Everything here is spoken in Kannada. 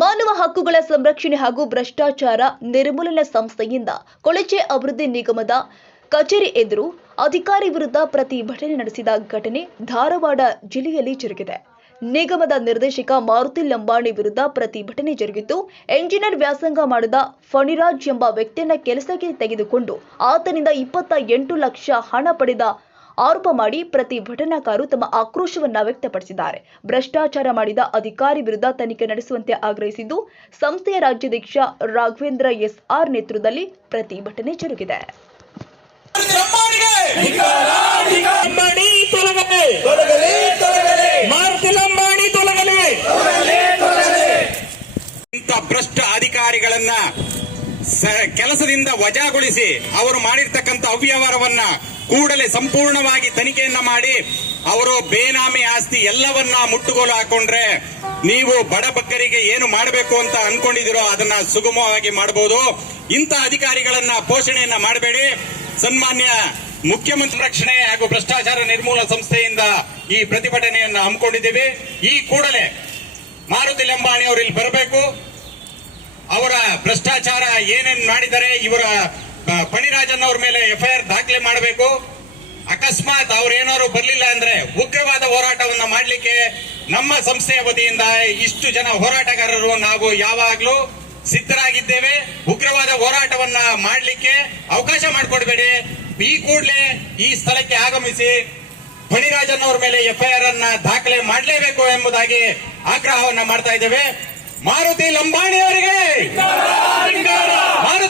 ಮಾನವ ಹಕ್ಕುಗಳ ಸಂರಕ್ಷಣೆ ಹಾಗೂ ಭ್ರಷ್ಟಾಚಾರ ನಿರ್ಮೂಲನಾ ಸಂಸ್ಥೆಯಿಂದ ಕೊಳಚೆ ಅಭಿವೃದ್ಧಿ ನಿಗಮದ ಕಚೇರಿ ಎದುರು ಅಧಿಕಾರಿ ವಿರುದ್ಧ ಪ್ರತಿಭಟನೆ ನಡೆಸಿದ ಘಟನೆ ಧಾರವಾಡ ಜಿಲ್ಲೆಯಲ್ಲಿ ಜರುಗಿದೆ. ನಿಗಮದ ನಿರ್ದೇಶಕ ಮಾರುತಿ ಲಂಬಾಣಿ ವಿರುದ್ಧ ಪ್ರತಿಭಟನೆ ಜರುಗಿದ್ದು, ಎಂಜಿನಿಯರ್ ವ್ಯಾಸಂಗ ಮಾಡಿದ ಫಣಿರಾಜ್ ಎಂಬ ವ್ಯಕ್ತಿಯನ್ನ ಕೆಲಸಕ್ಕೆ ತೆಗೆದುಕೊಂಡು ಆತನಿಂದ ಇಪ್ಪತ್ತ ಎಂಟು ಲಕ್ಷ ಹಣ ಪಡೆದ ಆರೋಪ ಮಾಡಿ ಪ್ರತಿಭಟನಾಕಾರರು ತಮ್ಮ ಆಕ್ರೋಶವನ್ನ ವ್ಯಕ್ತಪಡಿಸಿದ್ದಾರೆ. ಭ್ರಷ್ಟಾಚಾರ ಮಾಡಿದ ಅಧಿಕಾರಿ ವಿರುದ್ಧ ತನಿಖೆ ನಡೆಸುವಂತೆ ಆಗ್ರಹಿಸಿದ್ದು, ಸಂಸ್ಥೆಯ ರಾಜ್ಯಾಧ್ಯಕ್ಷ ರಾಘವೇಂದ್ರ ಎಸ್ಆರ್ ನೇತೃತ್ವದಲ್ಲಿ ಪ್ರತಿಭಟನೆ ಜರುಗಿದೆ. ಭ್ರಷ್ಟ ಅಧಿಕಾರಿಗಳನ್ನ ಕೆಲಸದಿಂದ ವಜಾಗೊಳಿಸಿ ಅವರು ಮಾಡಿರ್ತಕ್ಕಂಥ ಅವ್ಯವಹಾರವನ್ನ ಕೂಡಲೇ ಸಂಪೂರ್ಣವಾಗಿ ತನಿಖೆಯನ್ನ ಮಾಡಿ ಅವರು ಬೇನಾಮಿ ಆಸ್ತಿ ಎಲ್ಲವನ್ನ ಮುಟ್ಟುಗೋಲು ಹಾಕೊಂಡ್ರೆ ನೀವು ಬಡಬಗ್ಗರಿಗೆ ಏನು ಮಾಡಬೇಕು ಅಂತ ಅನ್ಕೊಂಡಿದಿರೋ ಅದನ್ನ ಸುಗಮವಾಗಿ ಮಾಡಬಹುದು ಇಂಥ ಅಧಿಕಾರಿಗಳನ್ನ ಪೋಷಣೆಯನ್ನ ಮಾಡಬೇಡಿ. ಸನ್ಮಾನ್ಯ ಮುಖ್ಯಮಂತ್ರಿ ರಕ್ಷಣೆ ಹಾಗೂ ಭ್ರಷ್ಟಾಚಾರ ನಿರ್ಮೂಲ ಸಂಸ್ಥೆಯಿಂದ ಈ ಪ್ರತಿಭಟನೆಯನ್ನ ಹಮ್ಮಿಕೊಂಡಿದ್ದೀವಿ. ಈ ಕೂಡಲೇ ಮಾರುತಿ ಲಂಬಾಣಿ ಅವರು ಇಲ್ಲಿ ಬರಬೇಕು. ಅವರ ಭ್ರಷ್ಟಾಚಾರ ಏನೇನು ಮಾಡಿದರೆ ಇವರ ಆ, ಫಣಿರಾಜನ್ ಅವ್ರ ಮೇಲೆ ಎಫ್ಐಆರ್ ದಾಖಲೆ ಮಾಡಬೇಕು. ಅಕಸ್ಮಾತ್ ಅವ್ರೇನಾದ್ರು ಬರ್ಲಿಲ್ಲ ಅಂದ್ರೆ ಉಗ್ರವಾದ ಹೋರಾಟವನ್ನ ಮಾಡ್ಲಿಕ್ಕೆ ನಮ್ಮ ಸಂಸ್ಥೆಯ ವತಿಯಿಂದ ಇಷ್ಟು ಜನ ಹೋರಾಟಗಾರರು ನಾವು ಯಾವಾಗ್ಲೂ ಸಿದ್ಧರಾಗಿದ್ದೇವೆ. ಉಗ್ರವಾದ ಹೋರಾಟವನ್ನ ಮಾಡ್ಲಿಕ್ಕೆ ಅವಕಾಶ ಮಾಡಿಕೊಡ್ಬೇಡಿ. ಈ ಕೂಡಲೇ ಈ ಸ್ಥಳಕ್ಕೆ ಆಗಮಿಸಿ ಫಣಿರಾಜನ್ ಅವ್ರ ಮೇಲೆ ಎಫ್ಐಆರ್ ಅನ್ನ ದಾಖಲೆ ಮಾಡಲೇಬೇಕು ಎಂಬುದಾಗಿ ಆಗ್ರಹವನ್ನ ಮಾಡ್ತಾ ಇದ್ದೇವೆ. ಮಾರುತಿ ಲಂಬಾಣಿ ಅವರಿಗೆ